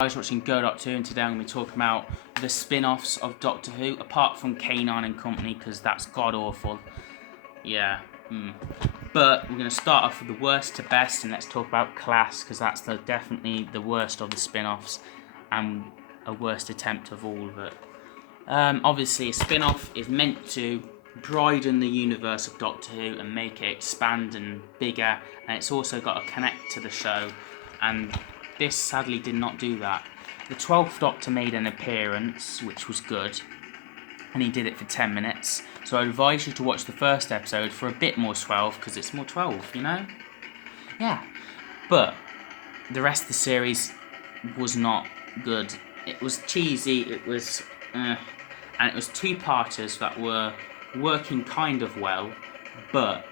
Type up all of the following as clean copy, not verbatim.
Guys, watching Go Doctor Who, and today I'm going to be talking about the spin-offs of Doctor Who, apart from K9 and Company, because that's god-awful. Yeah. But we're going to start off with the worst to best, and let's talk about Class, because that's definitely the worst of the spin-offs, and a worst attempt of all of it. Obviously, a spin-off is meant to broaden the universe of Doctor Who and make it expand and bigger, and it's also got to connect to the show, and this sadly did not do that. The 12th Doctor made an appearance, which was good, and he did it for 10 minutes. So I advise you to watch the first episode for a bit more 12, because it's more 12, you know? Yeah. But the rest of the series was not good. It was cheesy, it was... and it was two-parters that were working kind of well, but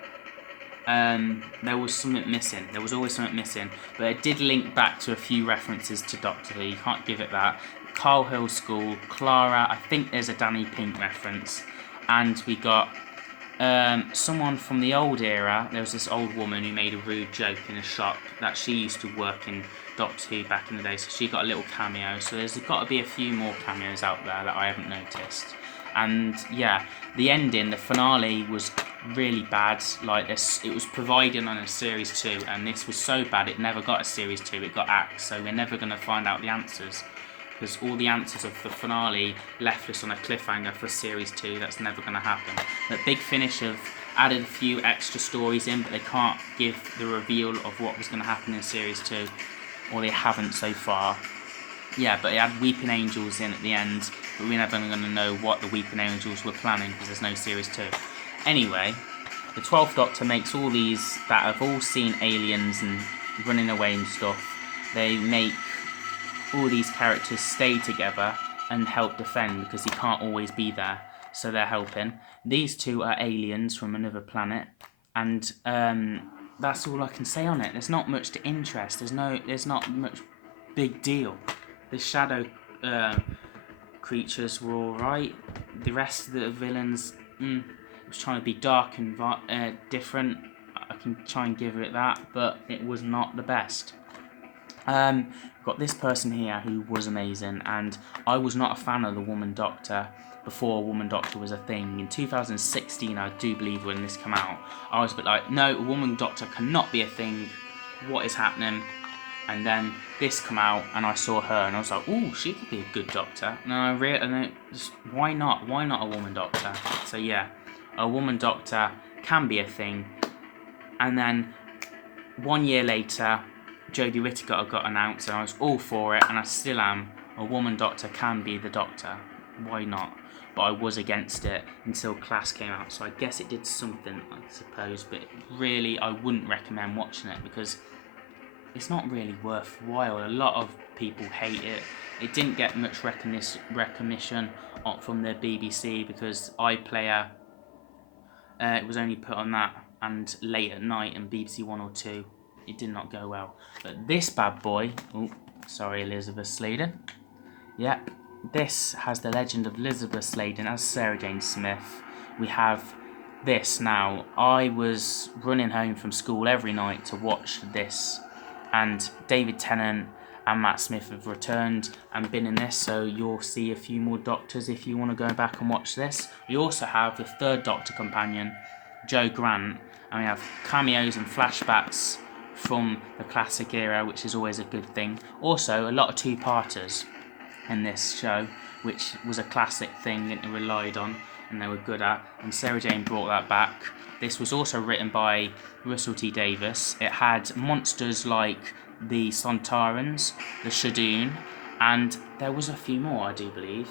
there was something missing. There was always something missing, but it did link back to a few references to Doctor Who. You can't give it that. Carl Hill School, Clara, I think there's a Danny Pink reference, and we got someone from the old era. There was this old woman who made a rude joke in a shop that she used to work in Doctor Who back in the day, so she got a little cameo. So there's got to be a few more cameos out there that I haven't noticed. And yeah, the ending, the finale was really bad. Like this, it was provided on a series 2, and this was so bad it never got a series 2. It got axed, so we're never going to find out the answers, because all the answers of the finale left us on a cliffhanger for series 2. That's never going to happen. But Big Finish have added a few extra stories in, but they can't give the reveal of what was going to happen in series 2, or they haven't so far. Yeah, but it had Weeping Angels in at the end, but we're never going to know what the Weeping Angels were planning, because there's no series 2. Anyway, the 12th Doctor makes all these that have all seen aliens and running away and stuff. They make all these characters stay together and help defend, because he can't always be there, so they're helping. These two are aliens from another planet, and that's all I can say on it. There's not much to interest. There's not much big deal. The shadow creatures were alright. The rest of the villains was trying to be dark and different. I can try and give it that, but it was not the best. Got this person here who was amazing, and I was not a fan of the Woman Doctor before Woman Doctor was a thing. In 2016, I do believe, when this came out, I was a bit like, no, a Woman Doctor cannot be a thing. What is happening? And then this come out, and I saw her, and I was like, ooh, she could be a good Doctor. And why not? Why not a Woman Doctor? So yeah, a Woman Doctor can be a thing. And then 1 year later, Jodie Whittaker got announced, and I was all for it, and I still am. A Woman Doctor can be the Doctor. Why not? But I was against it until Class came out, so I guess it did something, I suppose. But really, I wouldn't recommend watching it, because it's not really worthwhile. A lot of people hate it. It didn't get much recognition from the BBC, because iPlayer, it was only put on that, and late at night, and BBC One or Two. It did not go well. But this bad boy, oh, sorry, Elizabeth Sladen. Yep, this has the legend of Elizabeth Sladen as Sarah Jane Smith. We have this now. I was running home from school every night to watch this, and David Tennant and Matt Smith have returned and been in this, so you'll see a few more Doctors if you want to go back and watch this. We also have the 3rd Doctor companion, Jo Grant, and we have cameos and flashbacks from the classic era, which is always a good thing. Also, a lot of two-parters in this show, which was a classic thing that they relied on and they were good at, and Sarah Jane brought that back. This was also written by Russell T Davies. It had monsters like the Sontarans, the Shadoon, and there was a few more, I do believe.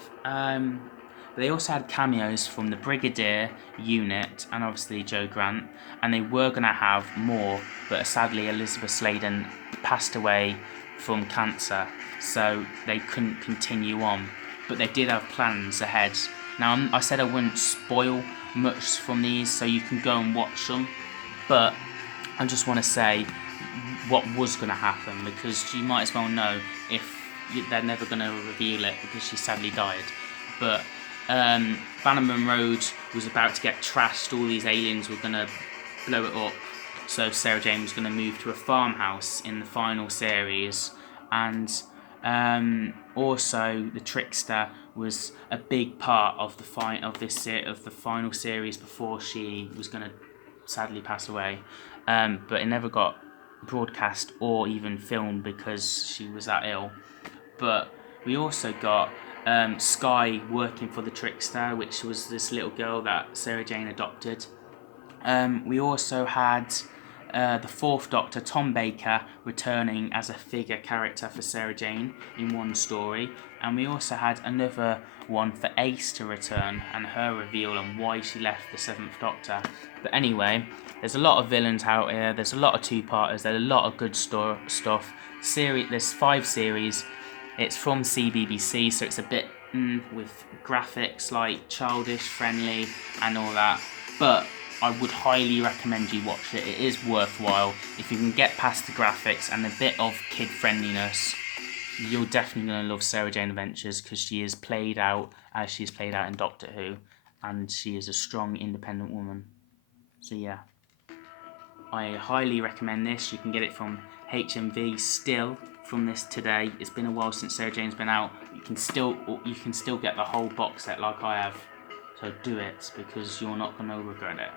They also had cameos from the Brigadier unit and obviously Jo Grant, and they were going to have more, but sadly Elizabeth Sladen passed away from cancer, so they couldn't continue on. But they did have plans ahead. Now, I said I wouldn't spoil much from these, so you can go and watch them, but I just want to say what was going to happen, because you might as well know if they're never going to reveal it, because she sadly died. But Bannerman Road was about to get trashed. All these aliens were going to blow it up, so Sarah Jane was going to move to a farmhouse in the final series, and Also, the Trickster was a big part of the final series before she was going to sadly pass away. But it never got broadcast or even filmed because she was that ill. But we also got Skye working for the Trickster, which was this little girl that Sarah Jane adopted. We also had the Fourth Doctor, Tom Baker, returning as a figure character for Sarah Jane in one story. And we also had another one for Ace to return and her reveal on why she left the Seventh Doctor. But anyway, there's a lot of villains out here, there's a lot of two-parters, there's a lot of good stuff. There's 5 series. It's from CBBC, so it's a bit with graphics like childish, friendly and all that. But I would highly recommend you watch it. It is worthwhile. If you can get past the graphics and a bit of kid friendliness, you're definitely going to love Sarah Jane Adventures, because she is played out as she is played out in Doctor Who, and she is a strong, independent woman. So yeah, I highly recommend this. You can get it from HMV still from this today. It's been a while since Sarah Jane's been out. You can still get the whole box set like I have. So do it, because you're not going to regret it.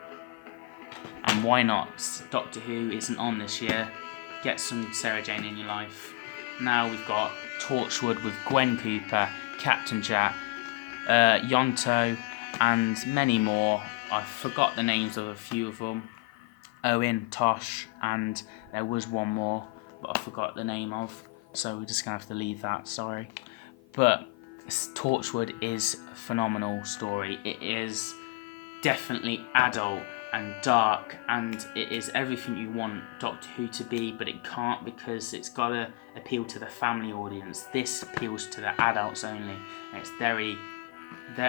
And why not? Doctor Who isn't on this year. Get some Sarah Jane in your life. Now we've got Torchwood with Gwen Cooper, Captain Jack, Yonto, and many more. I forgot the names of a few of them. Owen, Tosh, and there was one more, but I forgot the name of. So we're just going to have to leave that, sorry. But Torchwood is a phenomenal story. It is definitely adult and dark, and it is everything you want Doctor Who to be, but it can't, because it's got to appeal to the family audience. This appeals to the adults only. And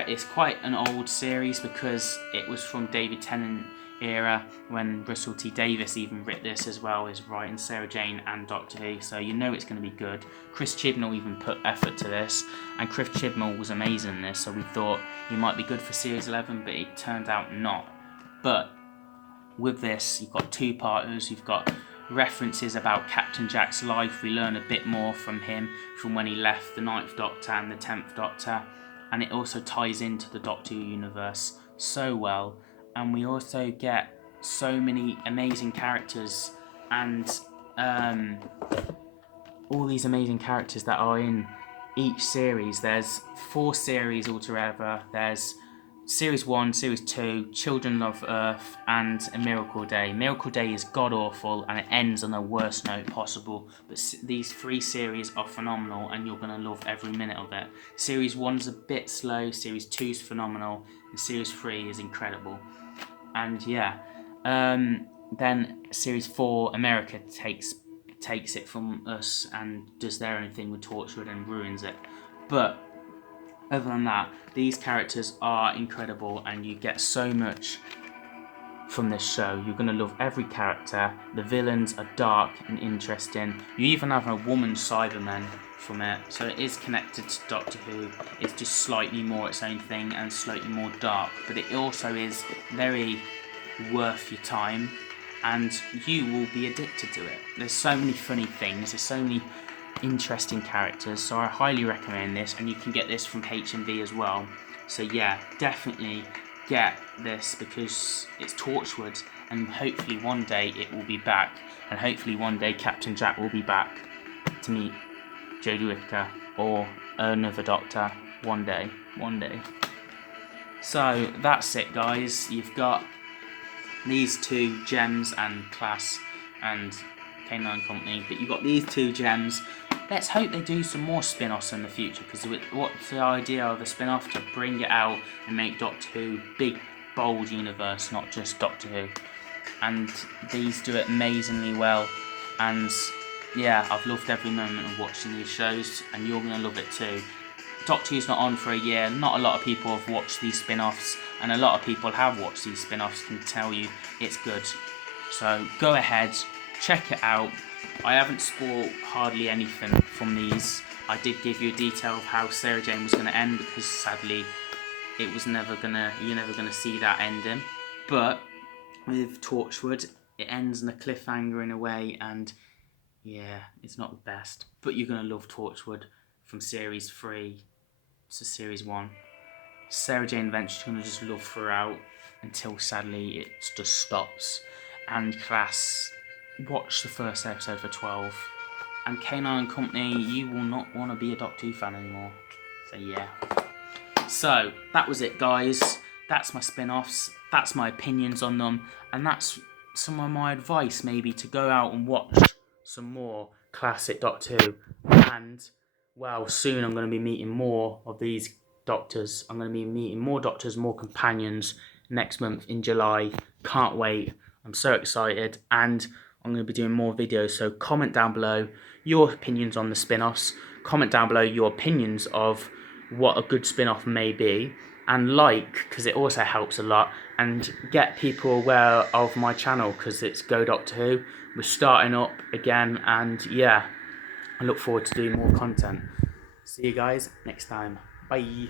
it's quite an old series, because it was from David Tennant era, when Russell T Davies even writ this as well as writing Sarah Jane and Doctor Who, so you know it's going to be good. Chris Chibnall even put effort to this, and Chris Chibnall was amazing in this, so we thought he might be good for Series 11, but it turned out not. But with this, you've got two-parters, you've got references about Captain Jack's life. We learn a bit more from him, from when he left the 9th Doctor and the 10th Doctor, and it also ties into the Doctor Who universe so well. And we also get so many amazing characters, and all these amazing characters that are in each series. There's 4 series altogether. There's Series 1, Series 2, Children of Earth, and A Miracle Day. Miracle Day is god-awful, and it ends on the worst note possible. But these 3 series are phenomenal, and you're going to love every minute of it. Series 1's a bit slow, Series 2's phenomenal, and Series 3 is incredible. And yeah, then Series 4, America takes it from us and does their own thing with Torchwood and ruins it. But other than that, these characters are incredible, and you get so much from this show. You're going to love every character. The villains are dark and interesting. You even have a woman Cyberman from it, so it is connected to Doctor Who. It's just slightly more its own thing and slightly more dark, but it also is very worth your time, and you will be addicted to it. There's so many funny things, there's so many interesting characters, so I highly recommend this, and you can get this from HMV as well. So yeah, definitely get this, because it's Torchwood, and hopefully one day it will be back, and hopefully one day Captain Jack will be back to meet Jodie Whittaker or another Doctor one day. So that's it, guys. You've got these 2 gems and Class and K9 Company, but you've got these 2 gems. Let's hope they do some more spin-offs in the future, because what's the idea of a spin-off? To bring it out and make Doctor Who big, bold universe, not just Doctor Who. And these do it amazingly well, and yeah, I've loved every moment of watching these shows, and you're going to love it too. Doctor Who's not on for a year. Not a lot of people have watched these spin-offs, and a lot of people have watched these spin-offs can tell you it's good. So go ahead, check it out. I haven't spoiled hardly anything from these. I did give you a detail of how Sarah Jane was going to end, because sadly it was never gonna, you're never going to see that ending. But with Torchwood, it ends on a cliffhanger in a way, and yeah, it's not the best. But you're going to love Torchwood from series 3 to series 1. Sarah Jane Adventures you're going to just love throughout until sadly it just stops. And class, watch the first episode for 12. And K9 and Company, you will not want to be a Doctor Who fan anymore. So yeah. So that was it, guys. That's my spin-offs. That's my opinions on them, and that's some of my advice, maybe, to go out and watch some more classic Doctor Who. And well, soon I'm going to be meeting more of these doctors. I'm going to be meeting more doctors, more companions next month in July. Can't wait. I'm so excited, and I'm going to be doing more videos. So comment down below your opinions on the spin-offs. Comment down below your opinions of what a good spin-off may be, and because it also helps a lot, and get people aware of my channel because it's Go Doctor Who. We're starting up again, and yeah, I look forward to doing more content. See you guys next time. Bye.